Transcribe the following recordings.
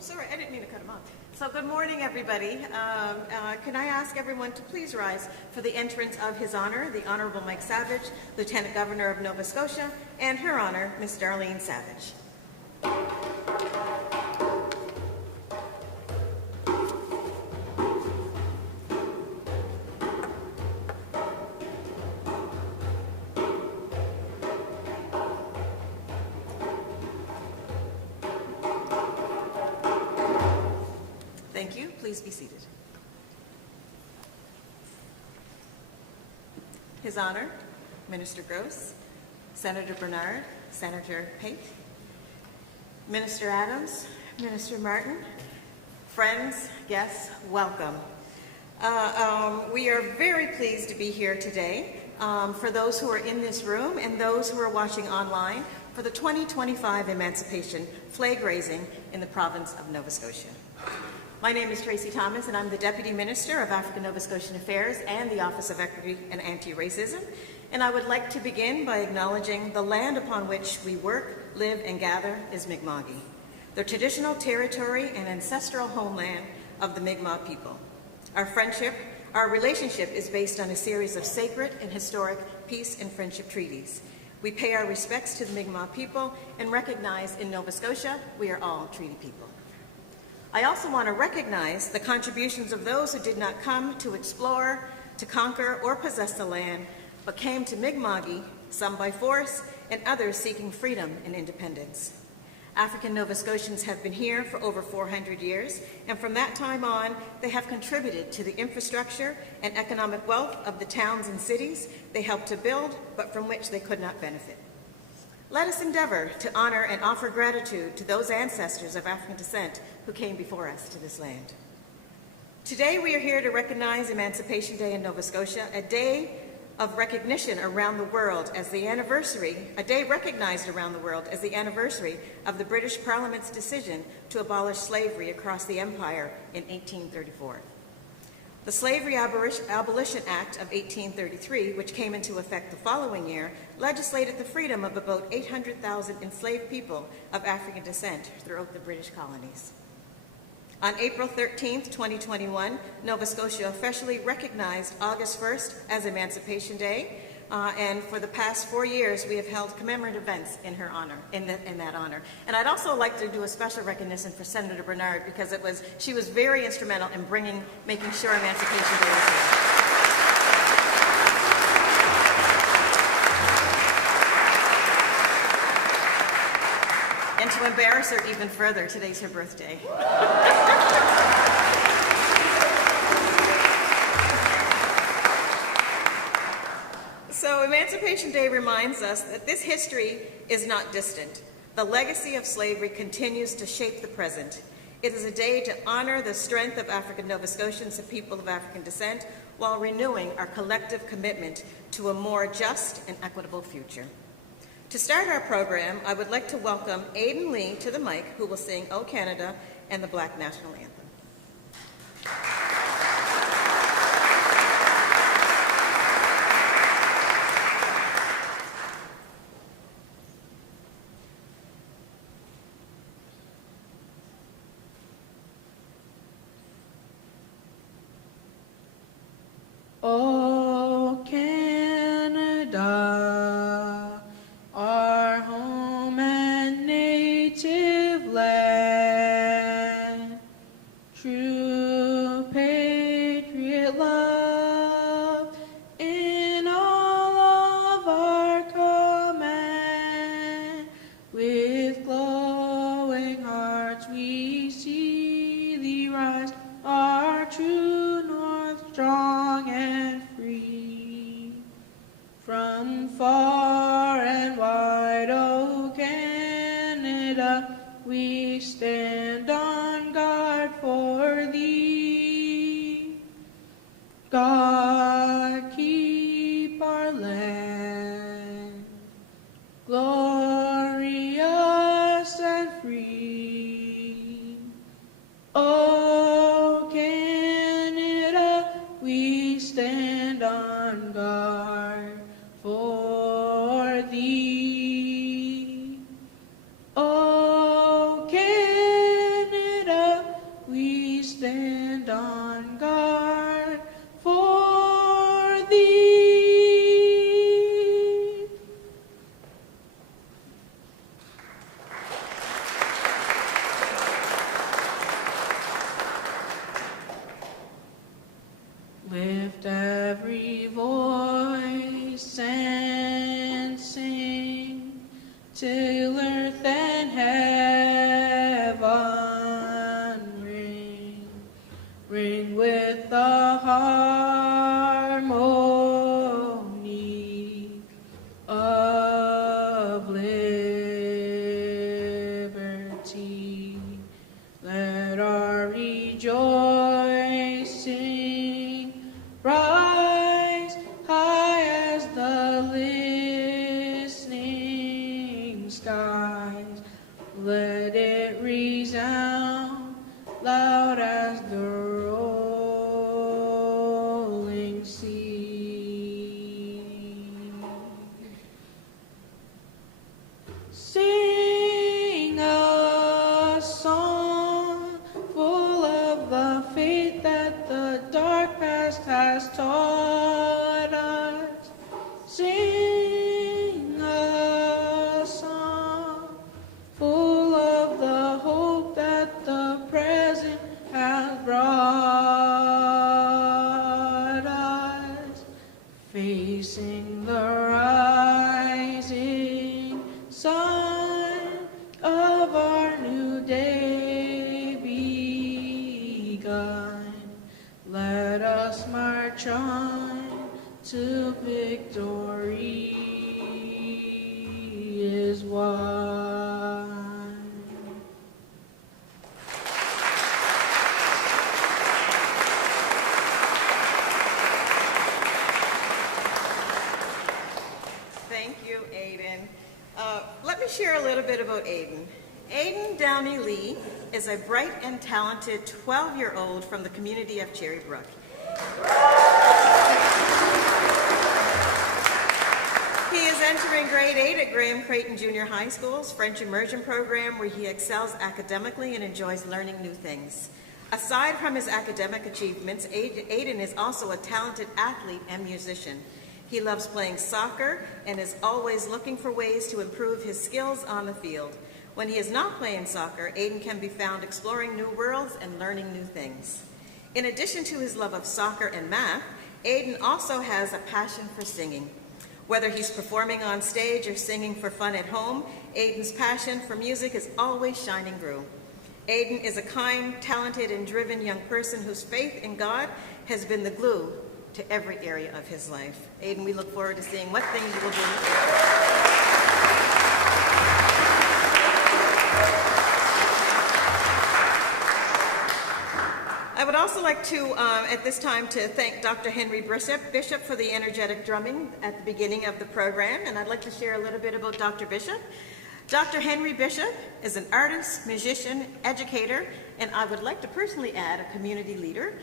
Sorry, I didn't mean to cut him off. So good morning, everybody. Can I ask everyone to please rise for the entrance of His Honor, the Honorable Mike Savage, Lieutenant Governor of Nova Scotia, and Her Honor, Miss Darlene Savage. Thank you. Please be seated. His Honor, Minister Gross, Senator Bernard, Senator Pate, Minister Adams, Minister Martin, friends, guests, welcome. We are very pleased to be here today for those who are in this room and those who are watching online for the 2025 Emancipation flag raising in the province of Nova Scotia. My name is Tracy Thomas, and I'm the Deputy Minister of African Nova Scotian Affairs and the Office of Equity and Anti-Racism. And I would like to begin by acknowledging the land upon which we work, live, and gather is Mi'kma'ki, the traditional territory and ancestral homeland of the Mi'kmaq people. Our relationship is based on a series of sacred and historic peace and friendship treaties. We pay our respects to the Mi'kmaq people and recognize in Nova Scotia, we are all treaty people. I also want to recognize the contributions of those who did not come to explore, to conquer, or possess the land, but came to Mi'kma'ki, some by force, and others seeking freedom and independence. African Nova Scotians have been here for over 400 years, and from that time on, they have contributed to the infrastructure and economic wealth of the towns and cities they helped to build, but from which they could not benefit. Let us endeavor to honor and offer gratitude to those ancestors of African descent who came before us to this land. Today we are here to recognize Emancipation Day in Nova Scotia, a day of recognition around the world as the anniversary, a day recognized around the world as the anniversary of the British Parliament's decision to abolish slavery across the empire in 1834. The Slavery Abolition Act of 1833, which came into effect the following year, legislated the freedom of about 800,000 enslaved people of African descent throughout the British colonies. On April 13, 2021, Nova Scotia officially recognized August 1st as Emancipation Day, and for the past 4 years, we have held commemorative events in her honor, in that honor. And I'd also like to do a special recognition for Senator Bernard because she was very instrumental in making sure Emancipation Day was here. And to embarrass her even further, today's her birthday. So Emancipation Day reminds us that this history is not distant. The legacy of slavery continues to shape the present. It is a day to honor the strength of African Nova Scotians and people of African descent while renewing our collective commitment to a more just and equitable future. To start our program, I would like to welcome Aidan Lee to the mic, who will sing O Canada and the Black National Anthem. O Canada, our home and native land, true patriot love in all of our command. With glowing hearts we see thee rise, our true north strong and free. From far and wide, O Canada, we stand on guard for thee. God keep our land glorious and free. O Canada, we stand on guard for thee. O Canada, till earth and heaven ring, ring with the harmony of liberty. Let our rejoicing rise high as the listening skies. Let it resound loud as the rolling sea. Sing a song full of the faith that the dark past has taught us. Sing a song full of the hope that the present has brought us. Facing the rising sun of our new day begun, let us march on till victory is won. Thank you, Aiden. Let me share a little bit about Aiden. Aiden Downey Lee is a bright and talented 12-year-old from the community of Cherry Brook. He is entering grade 8 at Graham Creighton Junior High School's French Immersion program, where he excels academically and enjoys learning new things. Aside from his academic achievements, Aiden is also a talented athlete and musician. He loves playing soccer and is always looking for ways to improve his skills on the field. When he is not playing soccer, Aiden can be found exploring new worlds and learning new things. In addition to his love of soccer and math, Aiden also has a passion for singing. Whether he's performing on stage or singing for fun at home, Aiden's passion for music is always shining through. Aiden is a kind, talented, and driven young person whose faith in God has been the glue to every area of his life. Aiden, we look forward to seeing what things you will do. I would also like to, at this time, to thank Dr. Henry Bishop for the energetic drumming at the beginning of the program, and I'd like to share a little bit about Dr. Bishop. Dr. Henry Bishop is an artist, musician, educator, and I would like to personally add a community leader.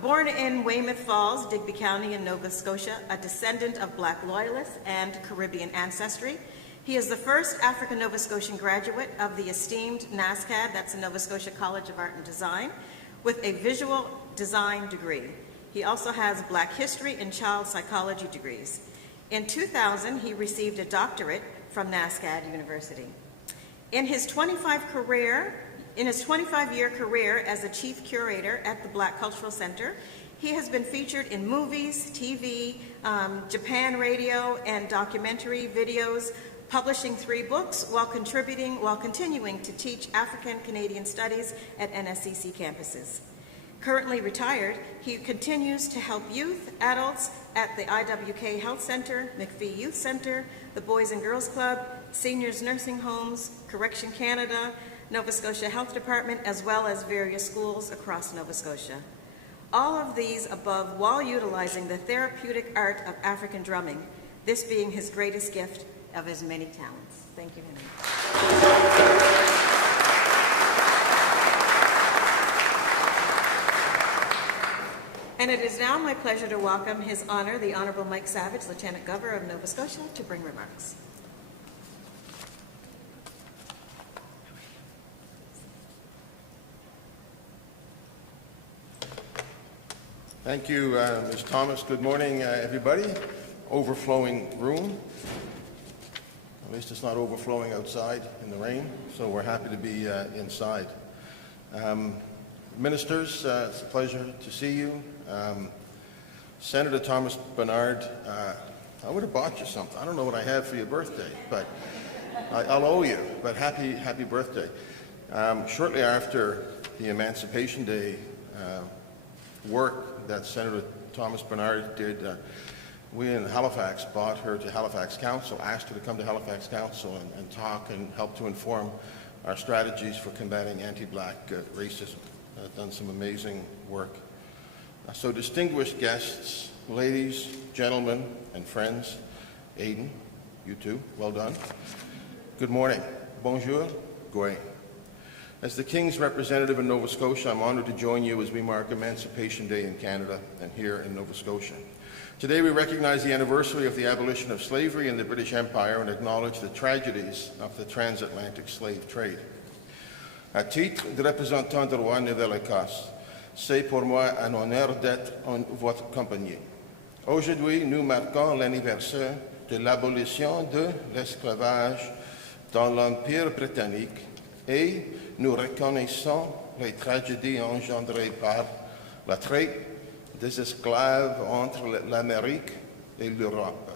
Born in Weymouth Falls, Digby County in Nova Scotia, a descendant of Black Loyalists and Caribbean ancestry. He is the first African Nova Scotian graduate of the esteemed NASCAD, that's the Nova Scotia College of Art and Design, with a visual design degree. He also has Black History and Child Psychology degrees. In 2000, he received a doctorate from NASCAD University. In his 25-year career as a chief curator at the Black Cultural Center, he has been featured in movies, TV, Japan radio, and documentary videos, publishing 3 books while continuing to teach African Canadian Studies at NSCC campuses. Currently retired, he continues to help youth, adults at the IWK Health Center, McPhee Youth Center, the Boys and Girls Club, Seniors Nursing Homes, Correction Canada, Nova Scotia Health Department, as well as various schools across Nova Scotia. All of these above while utilizing the therapeutic art of African drumming, this being his greatest gift of his many talents. Thank you, Henry. And it is now my pleasure to welcome His Honor, the Honorable Mike Savage, Lieutenant Governor of Nova Scotia, to bring remarks. Thank you, Ms. Thomas. Good morning, everybody. Overflowing room. At least it's not overflowing outside in the rain, so we're happy to be inside. Ministers, it's a pleasure to see you. Senator Thomas Bernard, I would have bought you something. I don't know what I have for your birthday, but I'll owe you, but happy birthday. Shortly after the Emancipation Day work that Senator Thomas Bernard did, we in Halifax brought her to Halifax Council, asked her to come to Halifax Council and talk and help to inform our strategies for combating anti-black racism. Done some amazing work. So distinguished guests, ladies, gentlemen, and friends, Aidan, you too, well done. Good morning. Bonjour, Goy. As the King's representative in Nova Scotia, I'm honored to join you as we mark Emancipation Day in Canada and here in Nova Scotia. Today we recognize the anniversary of the abolition of slavery in the British Empire and acknowledge the tragedies of the transatlantic slave trade. À titre de représentant du roi Nouvelle-Écosse, c'est pour moi un honneur d'être en votre compagnie. Aujourd'hui, nous marquons l'anniversaire de l'abolition de l'esclavage dans l'Empire britannique et nous reconnaissons les tragédies engendrées par la traite des esclaves entre l'Amérique et l'Europe.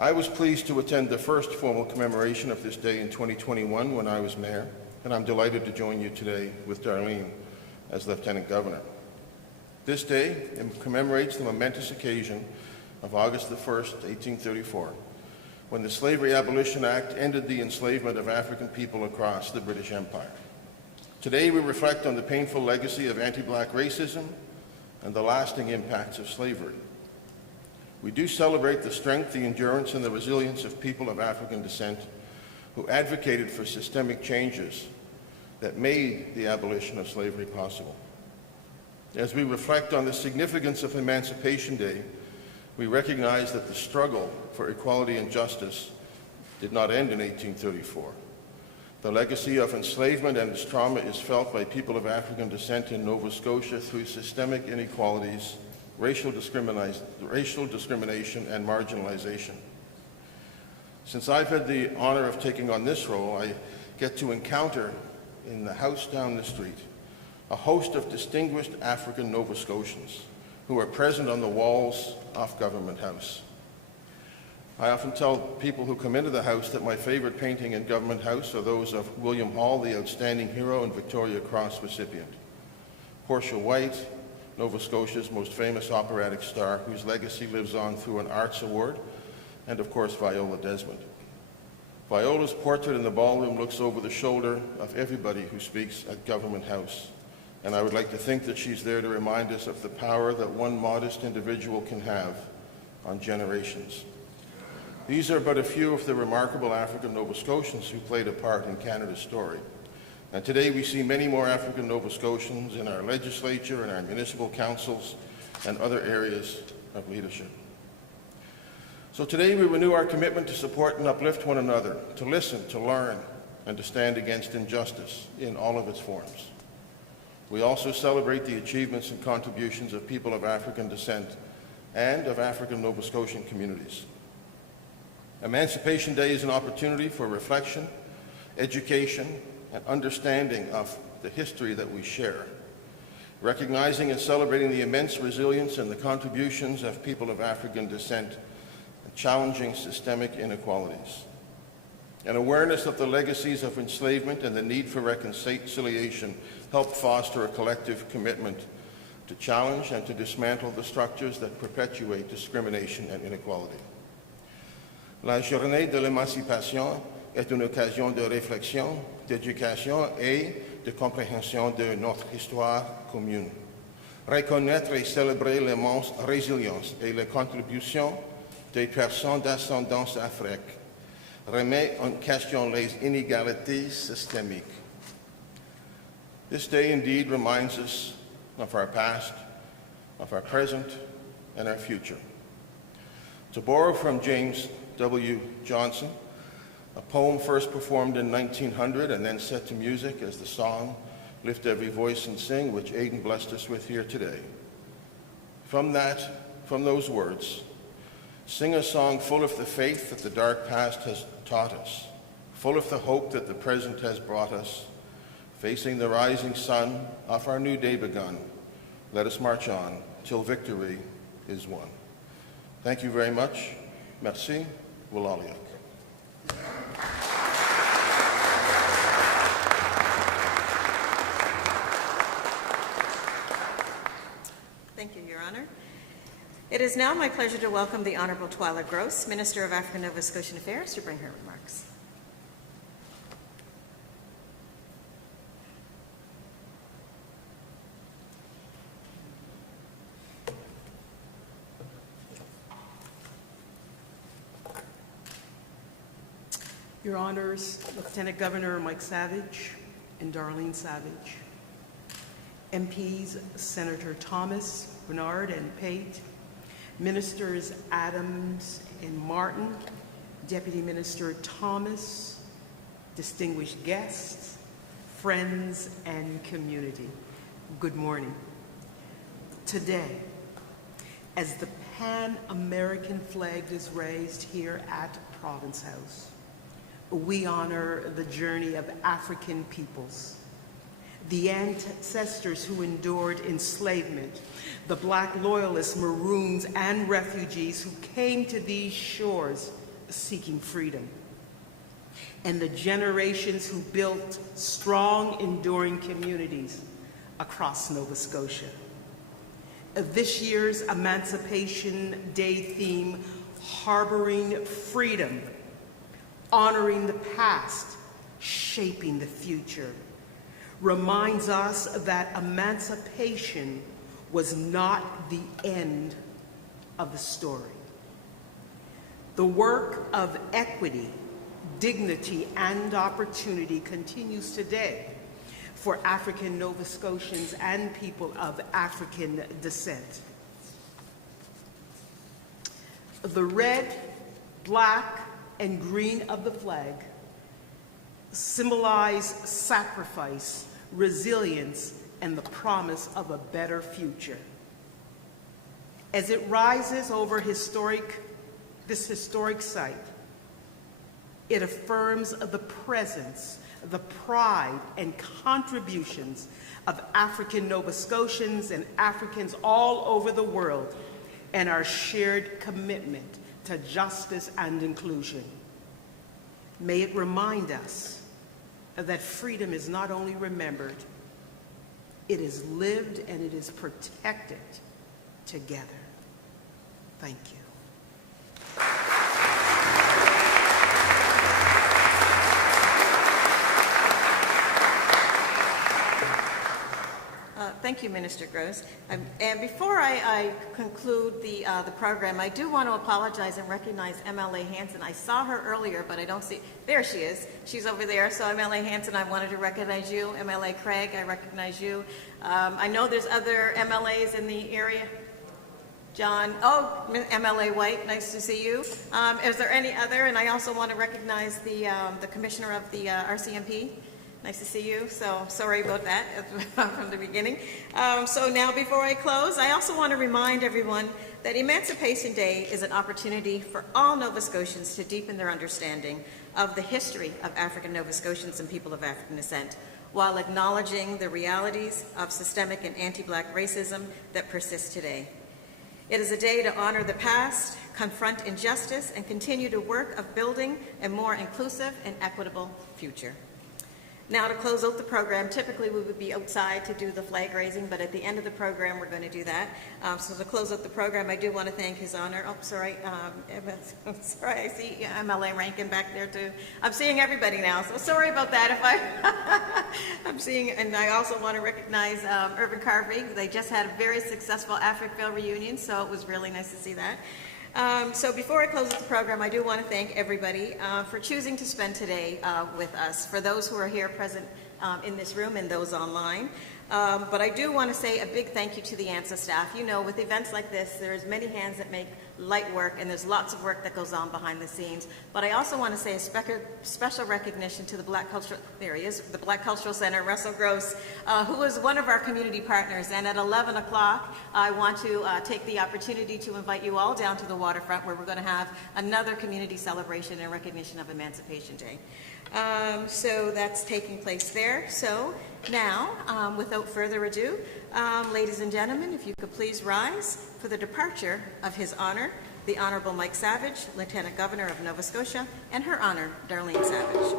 I was pleased to attend the first formal commemoration of this day in 2021 when I was mayor, and I'm delighted to join you today with Darlene as Lieutenant Governor. This day commemorates the momentous occasion of August the 1st, 1834, when the Slavery Abolition Act ended the enslavement of African people across the British Empire. Today we reflect on the painful legacy of anti-black racism and the lasting impacts of slavery. We do celebrate the strength, the endurance, and the resilience of people of African descent who advocated for systemic changes that made the abolition of slavery possible. As we reflect on the significance of Emancipation Day, we recognize that the struggle for equality and justice did not end in 1834. The legacy of enslavement and its trauma is felt by people of African descent in Nova Scotia through systemic inequalities, racial discrimination, and marginalization. Since I've had the honor of taking on this role, I get to encounter in the house down the street a host of distinguished African Nova Scotians who are present on the walls of Government House. I often tell people who come into the house that my favorite painting in Government House are those of William Hall, the outstanding hero and Victoria Cross recipient. Portia White, Nova Scotia's most famous operatic star, whose legacy lives on through an Arts Award, and of course Viola Desmond. Viola's portrait in the ballroom looks over the shoulder of everybody who speaks at Government House, and I would like to think that she's there to remind us of the power that one modest individual can have on generations. These are but a few of the remarkable African Nova Scotians who played a part in Canada's story. And today we see many more African Nova Scotians in our legislature, in our municipal councils, and other areas of leadership. So today we renew our commitment to support and uplift one another, to listen, to learn, and to stand against injustice in all of its forms. We also celebrate the achievements and contributions of people of African descent and of African Nova Scotian communities. Emancipation Day is an opportunity for reflection, education, and understanding of the history that we share, recognizing and celebrating the immense resilience and the contributions of people of African descent, and challenging systemic inequalities. An awareness of the legacies of enslavement and the need for reconciliation help foster a collective commitment to challenge and to dismantle the structures that perpetuate discrimination and inequality. La journée de l'émancipation est une occasion de réflexion, d'éducation et de compréhension de notre histoire commune. Reconnaître et célébrer l'immense résilience et les contributions des personnes d'ascendance africaine remet en question les inégalités systémiques. This day indeed reminds us of our past, of our present, and our future. To borrow from James W. Johnson, a poem first performed in 1900 and then set to music as the song Lift Every Voice and Sing, which Aidan blessed us with here today. From those words, sing a song full of the faith that the dark past has taught us, full of the hope that the present has brought us, facing the rising sun of our new day begun. Let us march on till victory is won. Thank you very much. Merci. Willaliak. Honor. It is now my pleasure to welcome the Honorable Twyla Gross, Minister of African Nova Scotian Affairs, to bring her remarks. Your Honors, Lieutenant Governor Mike Savage and Darlene Savage, MPs Senator Thomas, Bernard, and Pate, Ministers Adams and Martin, Deputy Minister Thomas, distinguished guests, friends, and community, good morning. Today, as the Pan-American flag is raised here at Province House, we honor the journey of African peoples, the ancestors who endured enslavement, the Black loyalists, Maroons, and refugees who came to these shores seeking freedom, and the generations who built strong, enduring communities across Nova Scotia. This year's Emancipation Day theme, Harboring Freedom, honoring the past, shaping the future, reminds us that emancipation was not the end of the story. The work of equity, dignity, and opportunity continues today for African Nova Scotians and people of African descent. The red, black, and green of the flag symbolize sacrifice, resilience, and the promise of a better future. As it rises over this historic site, it affirms the presence, the pride, and contributions of African Nova Scotians and Africans all over the world, and our shared commitment to justice and inclusion. May it remind us that freedom is not only remembered, it is lived and it is protected together. Thank you. Thank you, Minister Gross. And before I conclude the program, I do want to apologize and recognize MLA Hanson. I saw her earlier, but I don't see, there she is. She's over there. So MLA Hanson, I wanted to recognize you. MLA Craig, I recognize you. I know there's other MLAs in the area. John, MLA White, nice to see you. Is there any other? And I also want to recognize the Commissioner of the RCMP. Nice to see you. So sorry about that from the beginning. So now before I close, I also want to remind everyone that Emancipation Day is an opportunity for all Nova Scotians to deepen their understanding of the history of African Nova Scotians and people of African descent, while acknowledging the realities of systemic and anti-Black racism that persists today. It is a day to honor the past, confront injustice, and continue to work of building a more inclusive and equitable future. Now to close out the program, typically we would be outside to do the flag raising, but at the end of the program we're going to do that. So to close out the program, I do want to thank His Honor. Oh, sorry, sorry, I see MLA Rankin back there too. I'm seeing everybody now, so sorry about that if I'm seeing, and I also want to recognize Irvin Carvey. They just had a very successful Africville reunion, so it was really nice to see that. So before I close the program, I do want to thank everybody for choosing to spend today with us, for those who are here present in this room and those online. But I do want to say a big thank you to the ANSA staff. You know, with events like this, there's many hands that make light work, and there's lots of work that goes on behind the scenes. But I also want to say a special recognition to the Black Cultural, there he is, the Black Cultural Center, Russell Gross, who is one of our community partners. And at 11 o'clock, I want to take the opportunity to invite you all down to the waterfront, where we're going to have another community celebration in recognition of Emancipation Day. So that's taking place there. So now, without further ado, ladies and gentlemen, if you could please rise for the departure of His Honor, the Honorable Mike Savage, Lieutenant Governor of Nova Scotia, and Her Honor, Darlene Savage.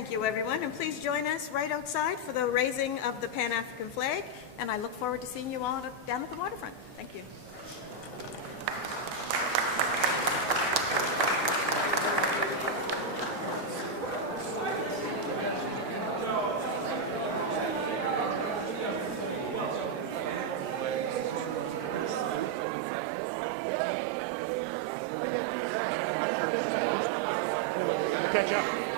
Thank you, everyone, and please join us right outside for the raising of the Pan-African flag, and I look forward to seeing you all down at the waterfront. Thank you. Catch up.